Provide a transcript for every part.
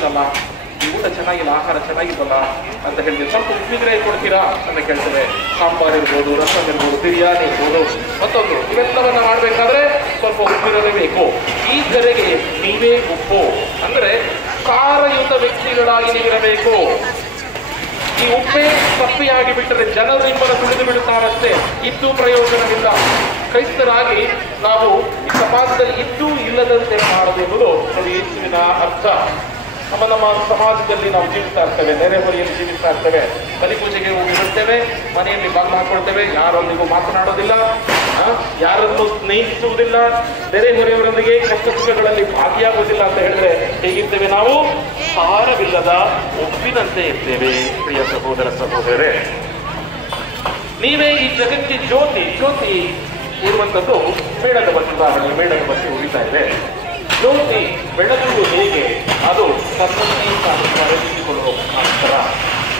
ಮಾಡಿದ್ದೀನಲ್ಲ, ಈ ಊಟ ಚೆನ್ನಾಗಿಲ್ಲ, ಆಹಾರ ಚೆನ್ನಾಗಿಲ್ವಲ್ಲ ಅಂತ ಹೇಳ್ತೀವಿ. ಸ್ವಲ್ಪ ಉಪ್ಪಿನಕಾಯಿ ಕೊಡ್ತೀರಾ ಅಂತ ಕೇಳ್ತೇವೆ. ಸಾಂಬಾರ್ ಇರ್ಬೋದು, ರಸಂ ಇರ್ಬೋದು, ಬಿರಿಯಾನಿ ಇರ್ಬೋದು, ಮತ್ತೊಂದು ಇವೆಲ್ಲವನ್ನ ಮಾಡಬೇಕಾದ್ರೆ ಸ್ವಲ್ಪ ಉಪ್ಪಿರಲೇಬೇಕು. ಈ ಕಡೆಗೆ ನೀವೇ ಉಪ್ಪು ಅಂದ್ರೆ ಖಾರಯುತ ವ್ಯಕ್ತಿಗಳಾಗಿ ನೀವಿರಬೇಕು. ಈ ಉಪ್ಪೇ ತಪ್ಪಿಯಾಗಿ ಬಿಟ್ಟರೆ ಜನರು ನಿಮ್ಮನ್ನು ತುಳಿದು ಬಿಡುತ್ತಾರಷ್ಟೇ, ಇದ್ದು ಪ್ರಯೋಜನವಿಲ್ಲ. ಕ್ರೈಸ್ತರಾಗಿ ನಾವು ಈ ಸಮಾಜದಲ್ಲಿ ಇದ್ದು ಇಲ್ಲದಂತೆ ಮಾಡೋದೆಂಬುದು ಅದು ಯೇಸುವಿನ ಅರ್ಥ. ನಮ್ಮ ಸಮಾಜದಲ್ಲಿ ನಾವು ಜೀವಿಸ್ತಾ ಇರ್ತೇವೆ, ನೆರೆಹೊರೆಯಲ್ಲಿ ಜೀವಿಸ್ತಾ ಇರ್ತೇವೆ, ಬಲಿಪೂಜೆಗೆ ಹೋಗಿರುತ್ತೇವೆ, ಮನೆಯಲ್ಲಿ ಬಾಗಿಲು ಹಾಕೊಳ್ತೇವೆ, ಯಾರೊಂದಿಗೂ ಮಾತನಾಡೋದಿಲ್ಲ, ಯಾರನ್ನು ಸ್ನೇಹಿಸುವುದಿಲ್ಲ, ನೆರೆಹೊರೆಯವರೊಂದಿಗೆ ಕಷ್ಟ ಸುಖಗಳಲ್ಲಿ ಭಾಗಿಯಾಗುವುದಿಲ್ಲ ಅಂತ ಹೇಳಿದ್ರೆ ಹೇಗಿರ್ತೇವೆ ನಾವು? ಸಾರವಿಲ್ಲದ ಉಪ್ಪಿನಂತೆ ಇರ್ತೇವೆ. ಪ್ರಿಯ ಸಹೋದರ ಸಹೋದರರೇ, ನೀವೇ ಈ ಜಗತ್ತಿನ ಜ್ಯೋತಿ. ಜ್ಯೋತಿ ಇರುವಂಥದ್ದು ಮೇಣದ ಬತ್ತಿ. ಉದಾಹರಣೆ, ಮೇಣದ ಬತ್ತಿ ಉಳಿತಾ ಇದೆ. ಜ್ಯೋತಿ ಬೆಳಗುವುದು ಹೇಗೆ? ಅದು ತನ್ನನ್ನೇ ತಾನು ಕರಗಿಸಿಕೊಳ್ಳುವ ಮುಖಾಂತರ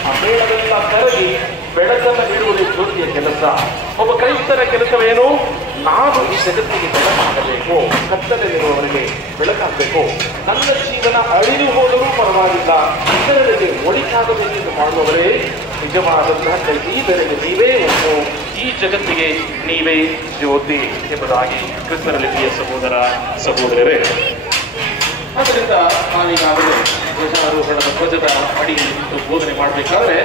ಆ ಮೇಣವೆಲ್ಲ ಕರಗಿ ಬೆಳಕನ್ನು ನೀಡುವುದೇ ಜ್ಯೋತಿಯ ಕೆಲಸ. ಒಬ್ಬ ಕ್ರೈಸ್ತರ ಕೆಲಸವೇನು? ನಾನು ಈ ಜಗತ್ತಿಗೆ ಬೆಳಕಾಗಬೇಕು, ಕತ್ತಲೆಯಲ್ಲಿರುವವರಿಗೆ ಬೆಳಕಾಗಬೇಕು. ನನ್ನ ಜೀವನ ಅಳಿದು ಹೋದರೂ ಪರವಾಗಿಲ್ಲ, ಇತರರಿಗೆ ಒಳಿತಾಗಬೇಕೆಂದು ಮಾಡುವವರೇ ನಿಜವಾದಂತಹ ಈ ಬೆಲೆಗೆ ನೀವೇ ಉಪ್ಪು, ಈ ಜಗತ್ತಿಗೆ ನೀವೇ ಜ್ಯೋತಿ ಎಂಬುದಾಗಿ ಕ್ರಿಸ್ತರಲ್ಲಿ ಪ್ರಿಯ ಸಹೋದರ ಸಹೋದರರೇ. ಆದ್ದರಿಂದ ನಾವೀಗಾಗಲೇ ಧ್ವಜಾರೋಹಣದ ಧ್ವಜದ ಅಡಿ ಬೋಧನೆ ಮಾಡಬೇಕಾದ್ರೆ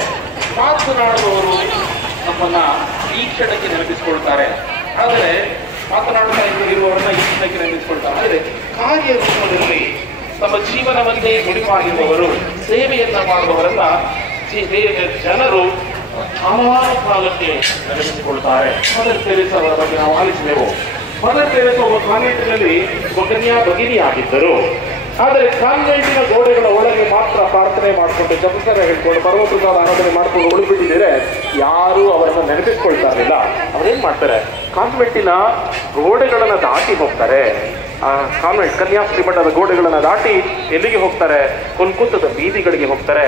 ಮಾತನಾಡುವವರು ನಮ್ಮನ್ನ ಈ ಕ್ಷಣಕ್ಕೆ ನೆನಪಿಸಿಕೊಳ್ತಾರೆ, ಆದರೆ ಮಾತನಾಡುತ್ತಾ ಇರುವವರನ್ನ ಈ ಕ್ಷಣಕ್ಕೆ ನೆನಪಿಸಿಕೊಳ್ತಾರೆ. ಆದರೆ ಕಾರ್ಯರೂಪದಲ್ಲಿ ತಮ್ಮ ಜೀವನವನ್ನೇ ಮುಡಿಪಾಗಿರುವವರು, ಸೇವೆಯನ್ನ ಮಾಡುವವರನ್ನ ಜನರು ಹಲವಾರು ಕಾಲಕ್ಕೆ ನೆನಪಿಸಿಕೊಳ್ತಾರೆ. ಮದರ್ ತೆರೇಸಾ ಅವರ ಬಗ್ಗೆ ನಾವು ಆಲಿಸಿದೆವು. ಮದರ್ ತೆರೇಸಾ ಒಬ್ಬ ಕಾನ್ವೆಂಟಿನಲ್ಲಿ ಕನ್ಯಾ ಭಗಿನಿಯಾಗಿದ್ದರು. ಆದರೆ ಕಾನ್ವೆಂಟಿನ ಗೋಡೆಗಳ ಒಳಗೆ ಮಾತ್ರ ಪ್ರಾರ್ಥನೆ ಮಾಡಿಕೊಂಡು, ಜಪಸರ ಹೇಳ್ಕೊಂಡು, ಪರ್ವತಕಾಲ ಆರಾಧನೆ ಮಾಡ್ಕೊಂಡು ಉಳಿದ್ಬಿಟ್ಟಿದ್ರೆ ಯಾರು ಅವರನ್ನು ನೆನಪಿಸ್ಕೊಳ್ತಾ ಇರಲಿಲ್ಲ. ಅವರೇನ್ ಮಾಡ್ತಾರೆ? ಕಾನ್ವೆಂಟಿನ ಗೋಡೆಗಳನ್ನ ದಾಟಿ ಹೋಗ್ತಾರೆ. ಕಾನ್ವೆಂಟ್ ಕನ್ಯಾಸ್ತ್ರೀ ಮಠದ ಗೋಡೆಗಳನ್ನ ದಾಟಿ ಎಲ್ಲಿಗೆ ಹೋಗ್ತಾರೆ? ಕೊಲ್ಕತ್ತಾದ ಬೀದಿಗಳಿಗೆ ಹೋಗ್ತಾರೆ.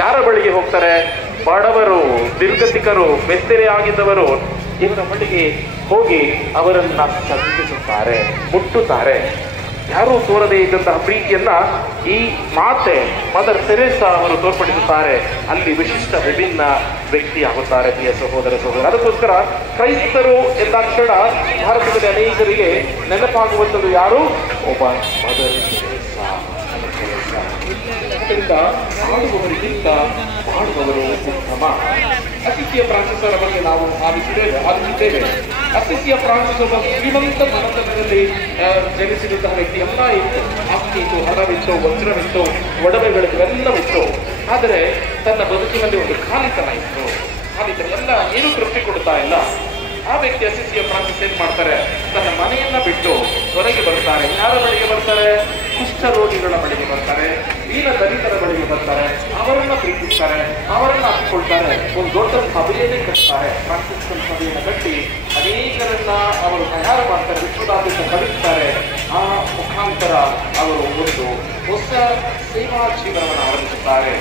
ಯಾರ ಬಳಿಗೆ ಹೋಗ್ತಾರೆ? ಬಡವರು, ನಿರ್ಗತಿಕರು, ಬೆತ್ತರೆ ಆಗಿದ್ದವರು, ಇವರ ಬಳಿಗೆ ಹೋಗಿ ಅವರನ್ನ ಸಂಧಿಸುತ್ತಾರೆ, ಮುಟ್ಟುತ್ತಾರೆ. ಯಾರೂ ತೋರದೇ ಇದ್ದಂತಹ ಪ್ರೀತಿಯನ್ನ ಈ ಮಾತೆ ಮದರ್ ತೆರೇಸಾ ಅವರು ತೋರ್ಪಡಿಸುತ್ತಾರೆ. ಅಲ್ಲಿ ವಿಶಿಷ್ಟ ವಿಭಿನ್ನ ವ್ಯಕ್ತಿಯಾಗುತ್ತಾರೆ ಪ್ರಿಯ ಸಹೋದರ ಸಹೋದರ. ಅದಕ್ಕೋಸ್ಕರ ಕ್ರೈಸ್ತರು ಎಂದಾಕ್ಷಣ ಭಾರತದಲ್ಲಿ ಅನೇಕರಿಗೆ ನೆನಪಾಗುವಂಥದ್ದು ಯಾರು? ಒಬ್ಬ ಮದರ್ ತೆರೇಸಾ. ಅದರಿಂದ ಆಡುವವರಿಗಿಂತ ಮಾಡುವವರು ಉತ್ತಮ. ಅಸಿಸಿಯ ಫ್ರಾನ್ಸಿಸ್ ಅವರ ಬಗ್ಗೆ ನಾವು ಆಲಿಸಿದ್ದೇವೆ. ಅಸಿಸಿಯ ಫ್ರಾನ್ಸಿಸ್ ಒಬ್ಬ ಶ್ರೀಮಂತ ಮನತನದಲ್ಲಿ ಜನಿಸಿದಂತಹ ವ್ಯಕ್ತಿ. ಎಲ್ಲ ಇತ್ತು, ಆಸ್ತಿ ಇತ್ತು, ಹಣವಿತ್ತು, ವಜ್ರವಿತ್ತು, ಒಡವೆಗಳಿತ್ತು, ಎಲ್ಲವಿತ್ತು. ಆದರೆ ತನ್ನ ಬದುಕಿನಲ್ಲಿ ಒಂದು ಖಾಲಿತನ ಇತ್ತು. ಖಾಲಿತನ ಎಲ್ಲ ಏನೂ ತೃಪ್ತಿ ಕೊಡ್ತಾ ಇಲ್ಲ. ಆ ವ್ಯಕ್ತಿ ಅಸಿಸಿಯ ಫ್ರಾನ್ಸಿಸ್ ಏನ್ ಮಾಡ್ತಾರೆ? ತನ್ನ ಮನೆಯನ್ನ ಬಿಟ್ಟು ಹೊರಗೆ ಬರ್ತಾರೆ. ಯಾರ ಬಳಿಗೆ ಬರ್ತಾರೆ? ಕುಷ್ಠ ರೋಗಿಗಳ ಬಳಿಗೆ ಬರ್ತಾರೆ, ದೀನ ದಲಿತರ ಬಳಿಗೆ ಬರ್ತಾರೆ, ಅವರನ್ನ ಪ್ರೀತಿಸ್ತಾರೆ, ಅವರನ್ನ ಹಾಕಿಕೊಳ್ತಾರೆ. ಒಂದು ದೊಡ್ಡ ಸಭೆಯನ್ನೇ ಕಟ್ತಾರೆ. ಫ್ರಾನ್ಸಿಸ್ಕನ್ ಸಭೆಯನ್ನು ಕಟ್ಟಿ ಅನೇಕರನ್ನ ಅವರು ತಯಾರು ಮಾಡ್ತಾರೆ, ವಿಶ್ವದಾದ್ಯಂತ ಕಲಿಸ್ತಾರೆ. ಆ ಮುಖಾಂತರ ಅವರು ಒಂದು ಹೊಸ ಸೇವಾ ಜೀವನವನ್ನು ಆರಂಭಿಸುತ್ತಾರೆ.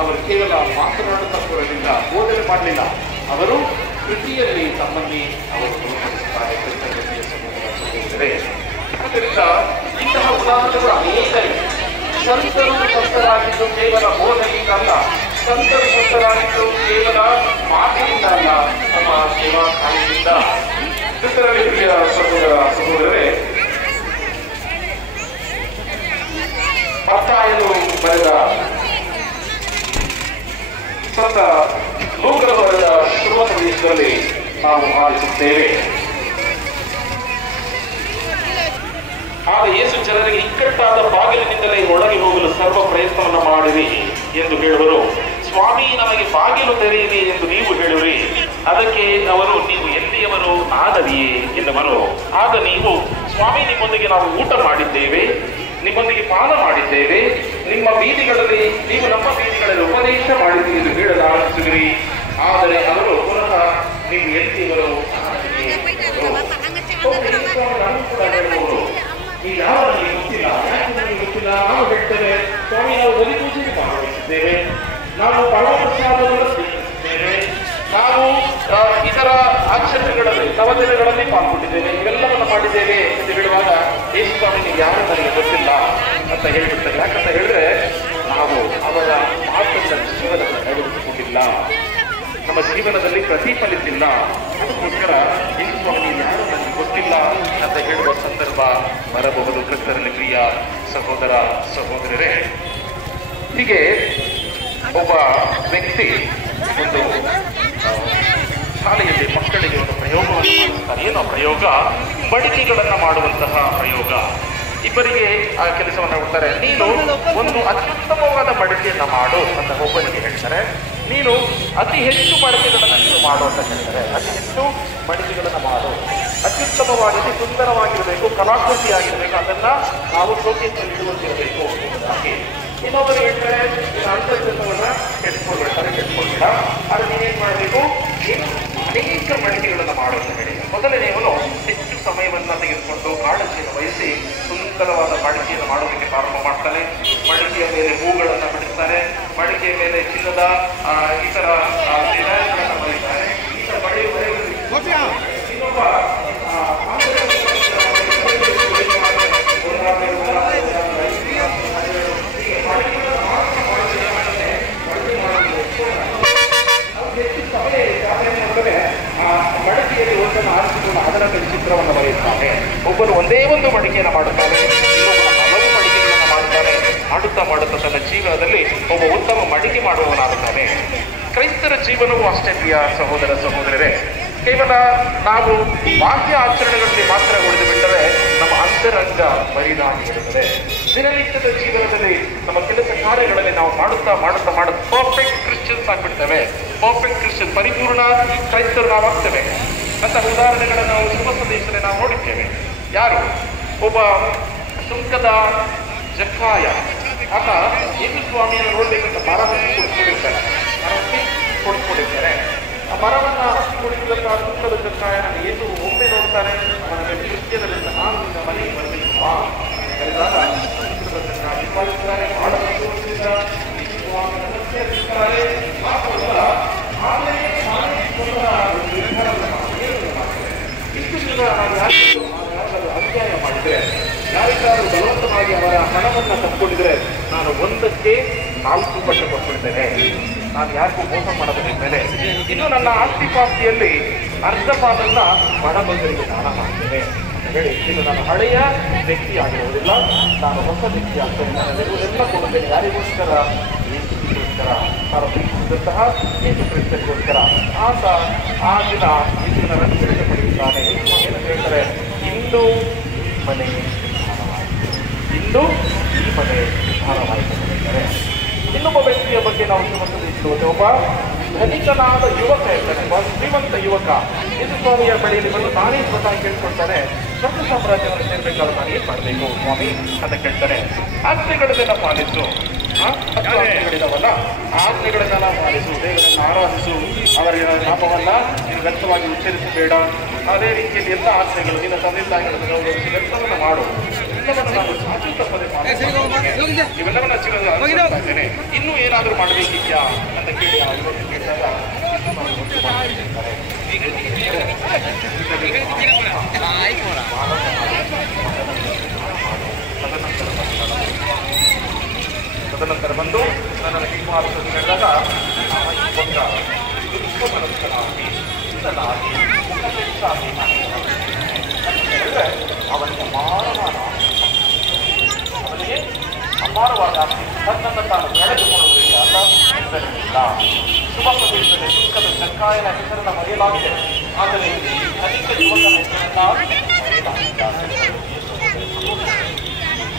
ಅವರು ಕೇವಲ ಮಾತನಾಡುತ್ತಾ ಕೂರಲಿಲ್ಲ, ಬೋಧನೆ ಮಾಡಲಿಲ್ಲ, ಅವರು ಕೃತಿಯಲ್ಲಿ ತಮ್ಮಲ್ಲಿ ಅವರು ಗುಣಪಡಿಸುತ್ತಾರೆ. ಆದ್ದರಿಂದ ಇಂತಹ ಉದಾಹರಣೆಗಳು ಅನೇಕ ಇವೆ. ಸಂತರು ಸಂತರಾಗಿದ್ದು ಕೇವಲ ಬೋಧನೆಯಿಂದಲ್ಲ, ಸಂತರು ಸಂತರಾಗಿದ್ದು ಕೇವಲ ಮಾತಿನಿಂದ ಅಲ್ಲ, ನಮ್ಮ ಸೇವಾ ಕಾರ್ಯದಿಂದ. ಕ್ರಿಸ್ತರಲ್ಲಿ ಪ್ರಿಯ ಸಹೋದರ ಸಹೋದರರೇ, ಮತ್ತಾಯನು ಬರೆದ ಸಂತ ಲೂಕನ ಬರೆದ ಶುರುವ ಸಂದೇಶದಲ್ಲಿ ನಾವು ಆಲಿಸುತ್ತೇವೆ. ಆಗ ಯೇಸು ಜನರಿಗೆ ಇಕ್ಕಟ್ಟಾದ ಬಾಗಿಲಿನಿಂದಲೇ ಒಳಗೆ ಹೋಗಲು ಸರ್ವ ಪ್ರಯತ್ನವನ್ನು ಮಾಡಿರಿ ಎಂದು ಹೇಳುವರು. ಸ್ವಾಮಿ, ನಮಗೆ ಬಾಗಿಲು ತೆರೆಯಿರಿ ಎಂದು ನೀವು ಹೇಳುವಿರಿ. ಅದಕ್ಕೆ ಅವರು, ನೀವು ಎಲ್ಲಿಯವರು? ನಾನವಿಯೇ ಎನ್ನುವರು. ಆಗ ನೀವು, ಸ್ವಾಮಿ, ನಿಮ್ಮೊಂದಿಗೆ ನಾವು ಊಟ ಮಾಡಿದ್ದೇವೆ, ನಿಮ್ಮೊಂದಿಗೆ ಪಾನ ಮಾಡಿದ್ದೇವೆ, ನಿಮ್ಮ ಬೀದಿಗಳಲ್ಲಿ, ನೀವು ನಮ್ಮ ಬೀದಿಗಳಲ್ಲಿ ಉಪದೇಶ ಮಾಡಿದ್ದೀರಿ ಎಂದು ಹೇಳಲು ಆರಂಭಿಸಿದಿರಿ. ಆದರೆ ಅವರು ಪುನಃ, ನೀವು ಎಲ್ಲಿಯವರು? ಈ ಯಾವ ನನಗೆ ಗೊತ್ತಿಲ್ಲ, ಯಾಕೆ ನನಗೆ ಗೊತ್ತಿಲ್ಲ. ನಾವು ಹೇಳ್ತೇವೆ, ಸ್ವಾಮಿ, ನಾವು ಬಲಿಪೂಜೆಗೆ ಭಾಗವಹಿಸಿದ್ದೇವೆ, ನಾವು ಪರಮಪ್ರಸಾದವನ್ನು ಸ್ವೀಕರಿಸಿದ್ದೇವೆ, ನಾವು ಇತರ ಆಚರಣೆಗಳಲ್ಲಿ, ನವದಿನಗಳಲ್ಲಿ ಪಾಲ್ಗೊಂಡಿದ್ದೇವೆ, ಇವೆಲ್ಲವನ್ನು ಮಾಡಿದ್ದೇವೆ ಎಂದು ಹೇಳುವಾಗ ಯೇಸು ಸ್ವಾಮಿ, ನೀವು ಯಾರು ನನಗೆ ಗೊತ್ತಿಲ್ಲ ಅಂತ ಹೇಳಿಬಿಡ್ತಾರೆ. ಯಾಕಂತ ಹೇಳಿದ್ರೆ ಜೀವನದಲ್ಲಿ ಪ್ರತಿಫಲಿಸಿಲ್ಲ. ಅದಕ್ಕೋಸ್ಕರ ಯೇಸು ಸ್ವಾಮಿ ನೀವು ಯಾರು ನನಗೆ ಗೊತ್ತಿಲ್ಲ ಅಂತ ಹೇಳುವ ಸಂದರ್ಭ ಬರಬಹುದು. ಕ್ರಿಸ್ತರಲ್ಲಿ ಪ್ರಿಯ ಸಹೋದರ ಸಹೋದರರೇ, ಹೀಗೆ ಒಬ್ಬ ವ್ಯಕ್ತಿ ಒಂದು ಶಾಲೆಯಲ್ಲಿ ಮಕ್ಕಳಿಗೆ ಒಂದು ಪ್ರಯೋಗವನ್ನು ಮಾಡುತ್ತಾರೆ. ಏನೋ ಪ್ರಯೋಗ? ಮಡಿಕೆಗಳನ್ನು ಮಾಡುವಂತಹ ಪ್ರಯೋಗ. ಇಬ್ಬರಿಗೆ ಆ ಕೆಲಸವನ್ನು ಕೊಡ್ತಾರೆ. ನೀನು ಒಂದು ಅತ್ಯುತ್ತಮವಾದ ಮಡಿಕೆಯನ್ನು ಮಾಡು ಅಂತ ಒಬ್ಬನಿಗೆ ಹೇಳ್ತಾರೆ. ನೀನು ಅತಿ ಹೆಚ್ಚು ಮಡಿಕೆಗಳನ್ನು ನೀನು ಮಾಡು ಅಂತ ಹೇಳ್ತಾರೆ. ಅತಿ ಹೆಚ್ಚು ಮಡಿಕೆಗಳನ್ನು ಮಾಡು, ಅತ್ಯುತ್ತಮವಾಗಿ ಸುಂದರವಾಗಿರಬೇಕು, ಕಲಾಕೃತಿಯಾಗಿರಬೇಕು, ಅದನ್ನ ನಾವು ಶೋಕಿಸಲಿರುವಂತಿರಬೇಕು ಹಾಗೆ. ಇನ್ನೊಬ್ಬರು ಹೇಳ್ತಾರೆ ಅಂತರ್ಜಲವನ್ನ ಕೆಟ್ಕೊಳ್ಬೇಡ, ಆದ್ರೆ ನೀವೇನ್ ಮಾಡಬೇಕು, ಅನೇಕ ಮಡಿಕೆಗಳನ್ನು ಮಾಡು ಅಂತ ಹೇಳಿ. ಮೊದಲನೆಯವನು ಹೆಚ್ಚು ಸಮಯವನ್ನು ತೆಗೆದುಕೊಂಡು ಕಾಳಜಿಯನ್ನು ವಹಿಸಿ ಸುಂದರವಾದ ಮಡಿಕೆಯನ್ನು ಮಾಡೋದಕ್ಕೆ ಪ್ರಾರಂಭ ಮಾಡ್ತಾನೆ. ಮಡಿಕೆಯ ಮೇಲೆ ಹೂಗಳನ್ನು ಬಿಡಿಸ್ತಾನೆ, ಮಡಿಕೆಯ ಮೇಲೆ ಚಿನ್ನದ ಇತರ ಡಿಸೈನ್ಗಳನ್ನು ಬರೀತಾರೆ. ಈ ತರ ಇನ್ನೊಬ್ಬ ಮಡಿಕೆಯಲ್ಲಿ ಒಂದನ್ನು ಆರಿಸಿಕೊಂಡು ಅದರ ಚಿತ್ರವನ್ನು ಬರೆಯುತ್ತಾನೆ. ಒಬ್ಬನು ಒಂದೇ ಒಂದು ಮಡಿಕೆಯನ್ನು ಮಾಡುತ್ತಾನೆ, ಇನ್ನೊಬ್ಬನು ಹಲವು ಮಡಿಕೆಗಳನ್ನು ಮಾಡುತ್ತಾನೆ. ಮಾಡುತ್ತಾ ತನ್ನ ಜೀವನದಲ್ಲಿ ಒಬ್ಬ ಉತ್ತಮ ಮಡಿಕೆ ಮಾಡುವವನಾಗುತ್ತಾನೆ. ಕ್ರೈಸ್ತರ ಜೀವನವೂ ಅಷ್ಟೇ ಪ್ರಿಯ ಸಹೋದರ ಸಹೋದರರೇ. ಕೇವಲ ನಾವು ಬಾಹ್ಯ ಆಚರಣೆಗಳಲ್ಲಿ ಮಾತ್ರ ಉಳಿದು ಬಿಟ್ಟರೆ ನಮ್ಮ ಅಂತರಂಗ ಬರಿದಾಗಿರುತ್ತದೆ. ದಿನನಿತ್ಯದ ಜೀವನದಲ್ಲಿ ನಮ್ಮ ಕೆಲಸ ಕಾರ್ಯಗಳಲ್ಲಿ ನಾವು ಮಾಡುತ್ತಾ ಪರ್ಫೆಕ್ಟ್ ಕ್ರಿಶ್ಚಿಯನ್ಸ್ ಆಗ್ಬಿಡ್ತೇವೆ. ಪರ್ಫೆಕ್ಟ್ ಕ್ರಿಶ್ಚಿಯನ್, ಪರಿಪೂರ್ಣ ಕ್ರೈಸ್ತರು ನಾವಾಗ್ತೇವೆ ಅಂತ ಉದಾಹರಣೆಗಳನ್ನು ನಾವು ಶುಭ ಸಂದೇಶದಲ್ಲಿ ನಾವು ನೋಡಿದ್ದೇವೆ. ಯಾರು? ಒಬ್ಬ ಸುಂಕದ ಜಕ್ಕಾಯ ಆತ ಯೇಸು ಸ್ವಾಮಿಯನ್ನು ನೋಡ್ಬೇಕಂತ ಮರವನ್ನು ಕೊಡಿಸ್ಕೊಂಡಿರ್ತಾರೆ. ಆ ಮರವನ್ನು ಕೊಡಿಸಿದಂತಹ ಸುಂಕದ ಜಕ್ಕಾಯ ಯೇಸು ಒಮ್ಮೆ ನೋಡ್ತಾನೆ. ಅವನ ಕೃತ್ಯದಲ್ಲಿಂದ ನಾನು ನಿನ್ನ ಮನೆಗೆ ಬರಬೇಕು ಕರೆದಾಗ ನಿಂಬಾಲಿಸ್ತಾರೆ, ಅನ್ಯಾಯ ಮಾಡಿದ್ರೆ, ಯಾರಿಗಾದ್ರೂ ಬಲವಂತವಾಗಿ ಅವರ ಹಣವನ್ನು ತಕ್ಕೊಂಡಿದ್ರೆ ನಾನು 1ಕ್ಕೆ 4 ಪಟ್ಟು ಕೊಟ್ಬಿಡ್ತೇನೆ. ನಾನು ಯಾರಿಗೂ ಮೋಸ ಮಾಡೋದ್ರ ಮೇಲೆ ಇನ್ನು ನನ್ನ ಆಸ್ತಿ ಪಾಸ್ತಿಯಲ್ಲಿ ಅರ್ಧ ಪಾಲನ್ನ ಬಡಬಗ್ಗರಿಗೆ ದಾನ ಮಾಡ್ತೇನೆ ಅಂತ ಹೇಳಿ, ಇದು ನಾನು ಹಳೆಯ ವ್ಯಕ್ತಿ ಆಗಿರುವುದಿಲ್ಲ, ನಾನು ಹೊಸ ವ್ಯಕ್ತಿ ಆಗ್ತೇನೆ. ನಾನೆಲ್ಲ ಕೊಡುತ್ತೇನೆ. ಯಾರಿಗೋಸ್ಕರ? ಯೇಸುಗೋಸ್ಕರ. ನಾನು ಪ್ರೀತಿಸಿದಂತಹ ಯೇಸು ಕ್ರಿಸ್ತನಿಗೋಸ್ಕರ. ಆತ ಆ ದಿನ ಯೇಸುವಿನ ರಕ್ಷಣೆ ಪಡೆಯುತ್ತಾನೆ. ಏನು ಹೇಳ್ತಾರೆ? ಇಂದು ಈ ಮನೆ ಉದ್ಧಾರವಾಯಿತು ಹೇಳ್ತಾರೆ. ಇನ್ನೊಬ್ಬ ವ್ಯಕ್ತಿಯ ಬಗ್ಗೆ ನಾವು ಶ್ರೀಮಂತ ಒಬ್ಬ ಧನಿಕನಾದ ಯುವಕ ಇರ್ತಾನೆ, ಒಬ್ಬ ಶ್ರೀಮಂತ ಯುವಕ ಯೇಸು ಸ್ವಾಮಿಯ ಬಳಿಯಲ್ಲಿ ಬಂದು ನಾನೇ ಸ್ವತಃ ಕೇಳ್ಕೊಳ್ತಾನೆ, ಸ್ವರ್ಗ ಸಾಮ್ರಾಜ್ಯವನ್ನು ಸೇರ್ಬೇಕಾದ್ರೆ ನಾನು ಏನ್ ಮಾಡಬೇಕು ಸ್ವಾಮಿ ಅಂತ ಕೇಳ್ತಾನೆ. ಆಜ್ಞೆಗಳನ್ನೆಲ್ಲ ಪಾಲಿಸು, ಆಜ್ಞೆಗಳಿದಾವಲ್ಲ ಆಜ್ಞೆಗಳನ್ನೆಲ್ಲ ಪಾಲಿಸು, ದೇವರನ್ನು ಆರಾಧಿಸು, ಅವರ ನಾಮವನ್ನ ನೀನು ವ್ಯರ್ಥವಾಗಿ ಉಚ್ಚರಿಸಬೇಡ, ಅದೇ ರೀತಿಯಲ್ಲಿ ಎಲ್ಲ ಆಜ್ಞೆಗಳು ನಿನ್ನ ತಂದೆ ತಾಯಿಗಳನ್ನು ಗೌರವಿಸಿ ವ್ಯರ್ಥವನ್ನು ಮಾಡು, ಇವೆಲ್ಲವನ್ನು ನಾನು ಸಾಕು ತಪ್ಪದೆ ಇವೆಲ್ಲವನ್ನ ಸಿಗೇನೆ, ಇನ್ನೂ ಏನಾದರೂ ಮಾಡಬೇಕಿದ್ಯಾ ಅಂತ ಕೇಳಿ ಆ ಯುವಕ ಕೇಳಿದಾಗ ತದನಂತರ ಬಂದು ನನ್ನನ್ನು ಹಿಂಬಾಲಿಸಲು ಹೇಳಿದಾಗ ಅವನಿಗೆ ಅಪಾರವಾದ ತನ್ನನ್ನು ತಾನು ನಡೆದುಕೊಳ್ಳುವುದಿಲ್ಲ ಅಲ್ಲ. ಶುಭ ಪ್ರದೇಶದಲ್ಲಿ ಸುಂಕದ ಜಕ್ಕಾಯನ ಹೆಸರನ್ನು ಮರೆಯಲಾಗಿದೆ, ಆದರೆ ಅನೇಕ ಯುವಕರ ಹೆಸರನ್ನ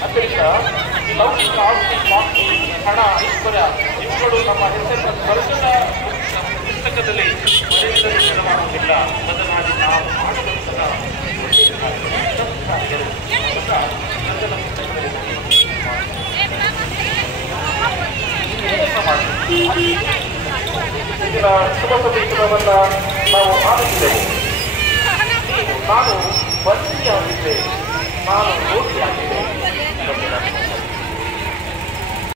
ಆದ್ದರಿಂದ ಈ ಲೌಕಿಕ ಆಸ್ತಿ ಪಾಸ್ತಿ ಹಣ ಐಶ್ವರ್ಯ ಇವುಗಳು ನಮ್ಮ ಹೆಸರನ್ನು ಸ್ವರ್ಗದ ಪುಸ್ತಕದಲ್ಲಿ ಬರೆಯುವುದನ್ನು ಮಾಡುವುದಿಲ್ಲ. ಬದಲಾಗಿ ನಾವು ಮಾಡುವಂತಹ ಇದರ ಶುಭ ಸಂದೇಶವನ್ನ ನಾವು ಆಲಿಸಿದೆವು. ನಾನು ಬಂದಿಯಾಗಿದ್ದೆ, ನಾನು ರೋಗಿಯಾಗಿದ್ದೆ,